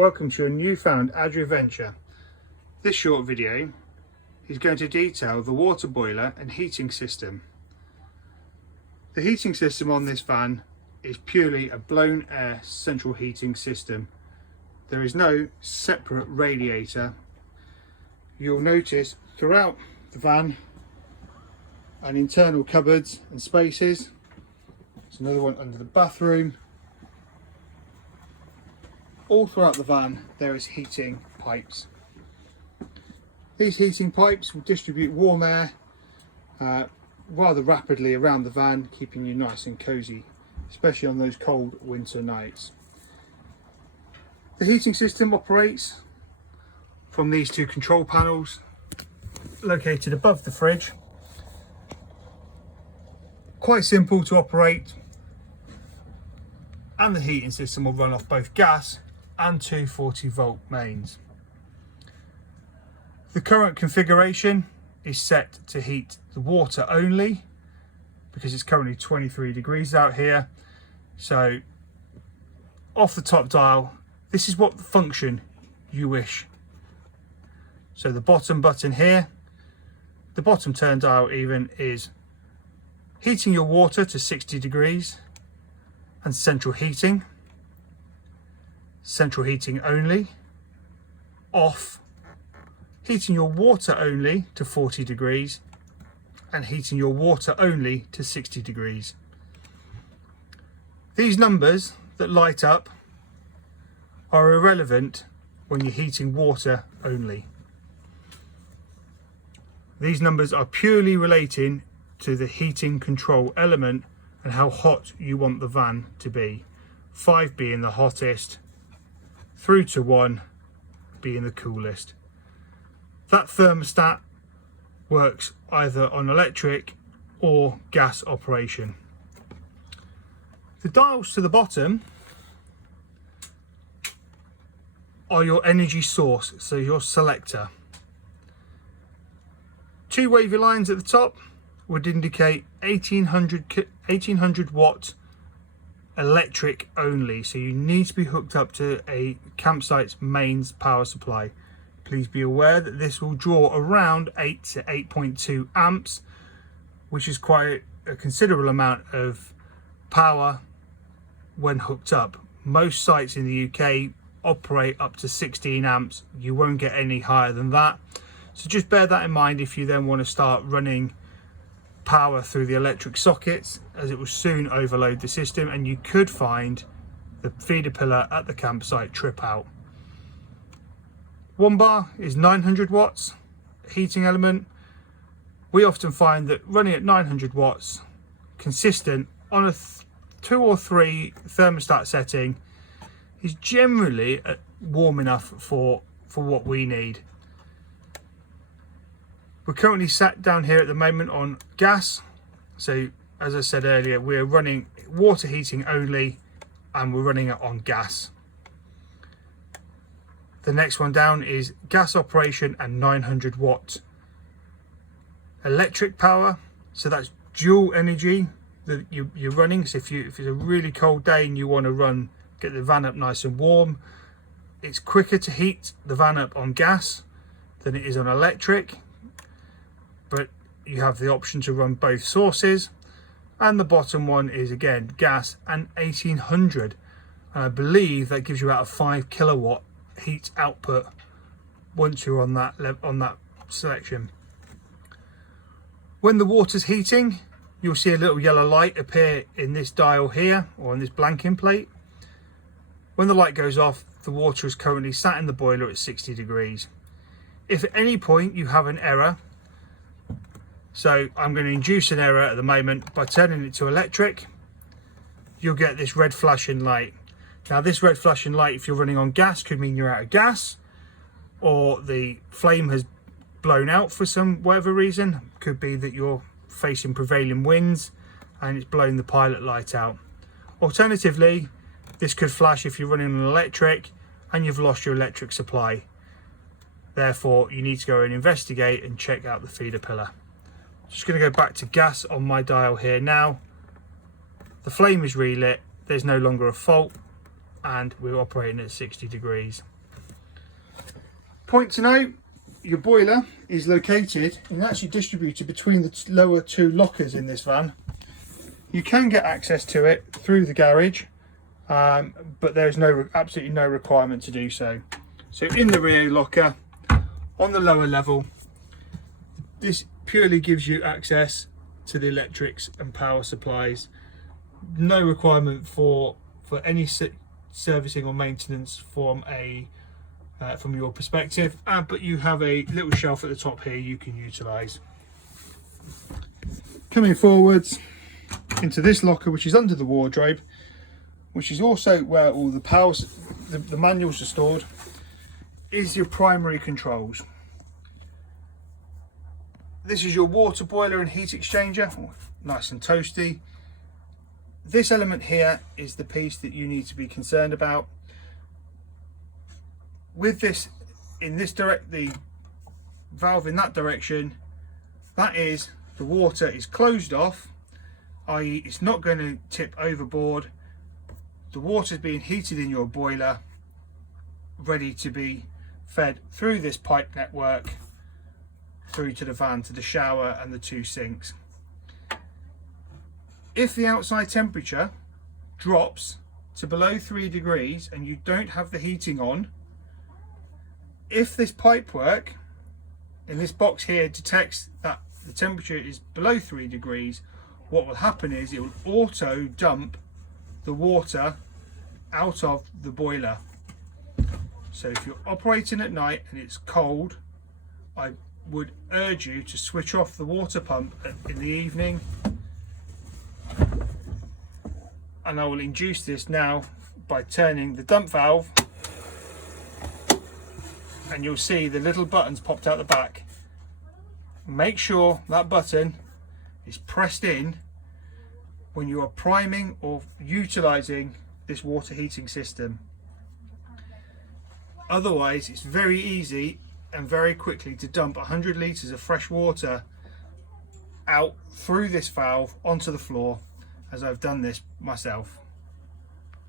Welcome to your newfound Adri-Venture. This short video is going to detail the water boiler and heating system. The heating system on this van is purely a blown air central heating system. There is no separate radiator. You'll notice throughout the van and internal cupboards and spaces. There's another one under the bathroom. All throughout the van there is heating pipes. These heating pipes will distribute warm air rather rapidly around the van, keeping you nice and cozy, especially on those cold winter nights. The heating system operates from these two control panels located above the fridge. Quite simple to operate, and the heating system will run off both gas and two 40-volt mains. The current configuration is set to heat the water only because it's currently 23 degrees out here. So off the top dial, this is what function you wish. So the bottom button here, the bottom turn dial even, is heating your water to 60 degrees and central heating. Central heating only, off, heating your water only to 40 degrees and heating your water only to 60 degrees. These numbers that light up are irrelevant when you're heating water only. These numbers are purely relating to the heating control element and how hot you want the van to be. 5 being the hottest, through to 1 being the coolest. That thermostat works either on electric or gas operation. The dials to the bottom are your energy source, so your selector. 2 wavy lines at the top would indicate 1800 watt electric only, so you need to be hooked up to a campsite's mains power supply. Please be aware that this will draw around 8 to 8.2 amps, which is quite a considerable amount of power when hooked up. Most sites in the UK operate up to 16 amps. You won't get any higher than that, so just bear that in mind if you then want to start running power through the electric sockets, as it will soon overload the system and you could find the feeder pillar at the campsite trip out. 1 bar is 900 watts heating element. We often find that running at 900 watts consistent on a 2 or 3 thermostat setting is generally warm enough for what we need. We're currently sat down here at the moment on gas, so as I said earlier, we're running water heating only and we're running it on gas. The next one down is gas operation and 900 watt electric power, so that's dual energy that you're running. So if it's a really cold day and you want to get the van up nice and warm, it's quicker to heat the van up on gas than it is on electric, but you have the option to run both sources. And the bottom one is again gas and 1800, and I believe that gives you about a 5 kilowatt heat output once you're on that selection. When the water's heating, you'll see a little yellow light appear in this dial here, or on this blanking plate. When the light goes off, the water is currently sat in the boiler at 60 degrees. If at any point you have an error, so I'm going to induce an error at the moment by turning it to electric, you'll get this red flashing light. Now this red flashing light, if you're running on gas, could mean you're out of gas, or the flame has blown out for whatever reason. Could be that you're facing prevailing winds and it's blown the pilot light out. Alternatively, this could flash if you're running on electric and you've lost your electric supply. Therefore, you need to go and investigate and check out the feeder pillar. Just going to go back to gas on my dial here now. The flame is relit, there's no longer a fault. and we're operating at 60 degrees. Point to note, your boiler is located and actually distributed between the lower two lockers in this van. You can get access to it through the garage, but there's absolutely no requirement to do so. So in the rear locker, on the lower level, this purely gives you access to the electrics and power supplies. No requirement for any servicing or maintenance from your perspective, but you have a little shelf at the top here you can utilize. Coming forwards into this locker, which is under the wardrobe, which is also where all the manuals are stored, is your primary controls. This is your water boiler and heat exchanger, nice and toasty. This element here is the piece that you need to be concerned about. With this, the valve in that direction, that is, the water is closed off, i.e. it's not going to tip overboard. The water is being heated in your boiler, ready to be fed through this pipe network through to the van, to the shower and the two sinks. If the outside temperature drops to below 3 degrees and you don't have the heating on, if this pipework in this box here detects that the temperature is below 3 degrees, what will happen is it will auto dump the water out of the boiler. So if you're operating at night and it's cold, I would urge you to switch off the water pump in the evening, and I will induce this now by turning the dump valve, and you'll see the little buttons popped out the back. Make sure that button is pressed in when you are priming or utilizing this water heating system. Otherwise, it's very easy and very quickly to dump 100 litres of fresh water out through this valve onto the floor, as I've done this myself.